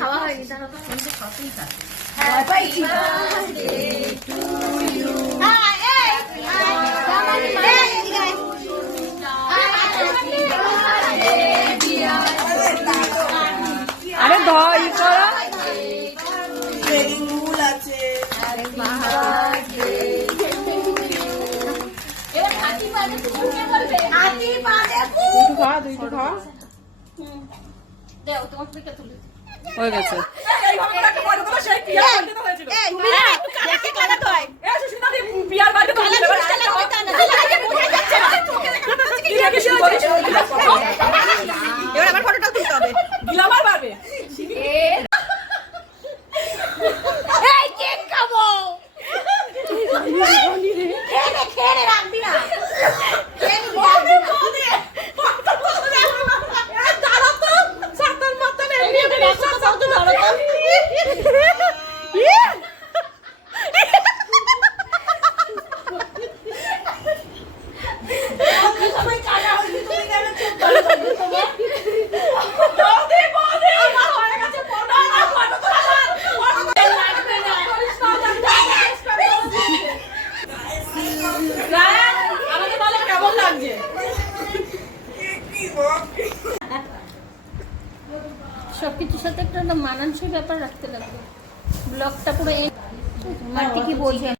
খাওয়া হয়নি তো আরে ধর হয়ে করে। তো হয়েছিল। না, গায়ে, আমাকে বলো কেমন লাগছে? সবকিছুর সাথে একটা মানানসই ব্যাপার রাখতে লাগবে। ব্লগটা পুরো এই- মাটি কি বলছে